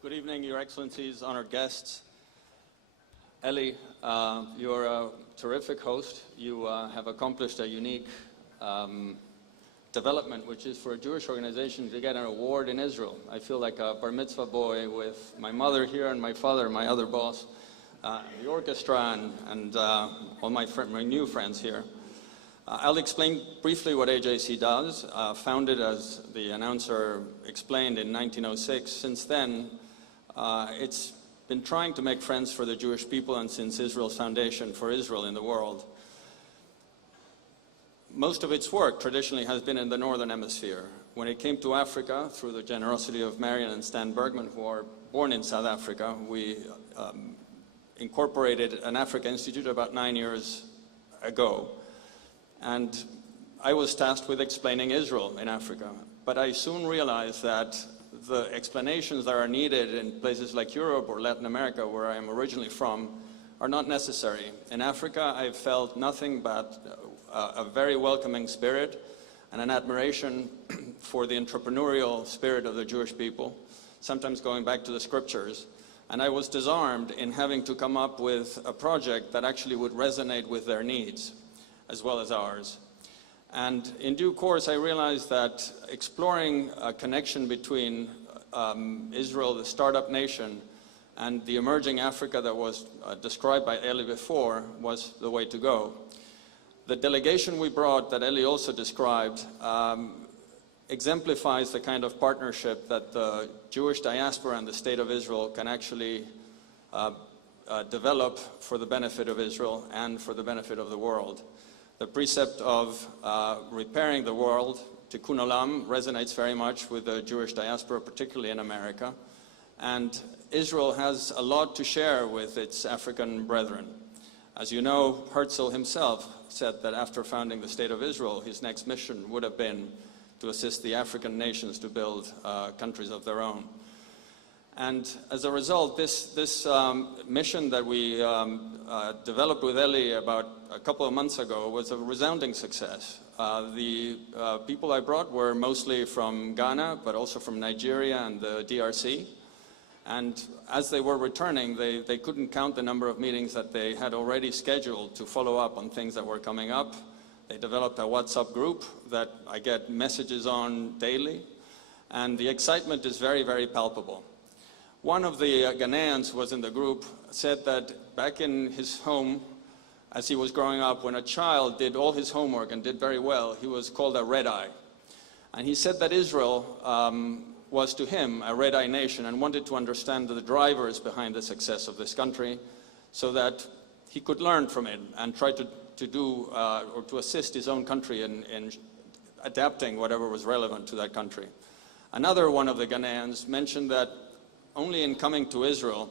Good evening, Your Excellencies, honored guests. Eli, you're a terrific host. You have accomplished a unique development, which is for a Jewish organization to get an award in Israel. I feel like a bar mitzvah boy with my mother here and my father, my other boss, the orchestra, and all my new friends here. I'll explain briefly what AJC does. Founded, as the announcer explained, in 1906. Since then, it's been trying to make friends for the Jewish people, and since Israel's foundation, for Israel in the world. Most of its work traditionally has been in the Northern Hemisphere. When it came to Africa, through the generosity of Marion and Stan Bergman, who are born in South Africa, we incorporated an Africa Institute about 9 years ago. And I was tasked with explaining Israel in Africa. But I soon realized that the explanations that are needed in places like Europe or Latin America, where I am originally from, are not necessary. In Africa, I've felt nothing but a very welcoming spirit and an admiration for the entrepreneurial spirit of the Jewish people, sometimes going back to the scriptures. And I was disarmed in having to come up with a project that actually would resonate with their needs, as well as ours. And in due course, I realized that exploring a connection between Israel, the startup nation, and the emerging Africa that was described by Eli before was the way to go. The delegation we brought, that Eli also described, exemplifies the kind of partnership that the Jewish diaspora and the State of Israel can actually develop for the benefit of Israel and for the benefit of the world. The precept of repairing the world, Tikkun Olam, resonates very much with the Jewish diaspora, particularly in America. And Israel has a lot to share with its African brethren. As you know, Herzl himself said that after founding the State of Israel, his next mission would have been to assist the African nations to build countries of their own. And as a result, this mission that we developed with Eli about a couple of months ago was a resounding success. The people I brought were mostly from Ghana, but also from Nigeria and the DRC. And as they were returning, they couldn't count the number of meetings that they had already scheduled to follow up on things that were coming up. They developed a WhatsApp group that I get messages on daily. And the excitement is very, very palpable. One of the Ghanaians who was in the group said that back in his home, as he was growing up, when a child did all his homework and did very well, he was called a red-eye. And he said that Israel was to him a red-eye nation and wanted to understand the drivers behind the success of this country so that he could learn from it and try to do or to assist his own country in adapting whatever was relevant to that country. Another one of the Ghanaians mentioned that only in coming to Israel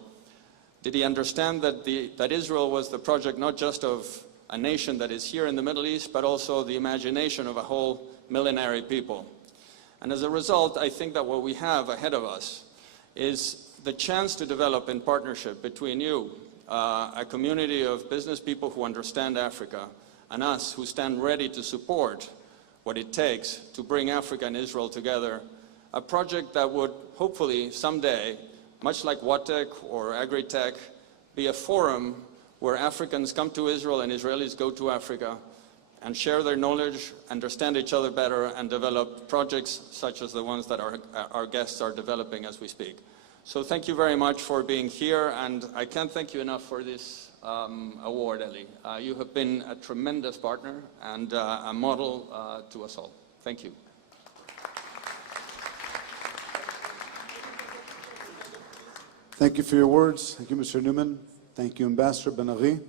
did he understand that Israel was the project not just of a nation that is here in the Middle East, but also the imagination of a whole millenary people. And as a result, I think that what we have ahead of us is the chance to develop in partnership between you, a community of business people who understand Africa, and us who stand ready to support what it takes to bring Africa and Israel together, a project that would hopefully someday, much like WATEC or Agritech, be a forum where Africans come to Israel and Israelis go to Africa and share their knowledge, understand each other better, and develop projects such as the ones that our guests are developing as we speak. So thank you very much for being here, and I can't thank you enough for this award, Eli. You have been a tremendous partner and a model to us all. Thank you. Thank you for your words. Thank you, Mr. Newman. Thank you, Ambassador Ben-Ari.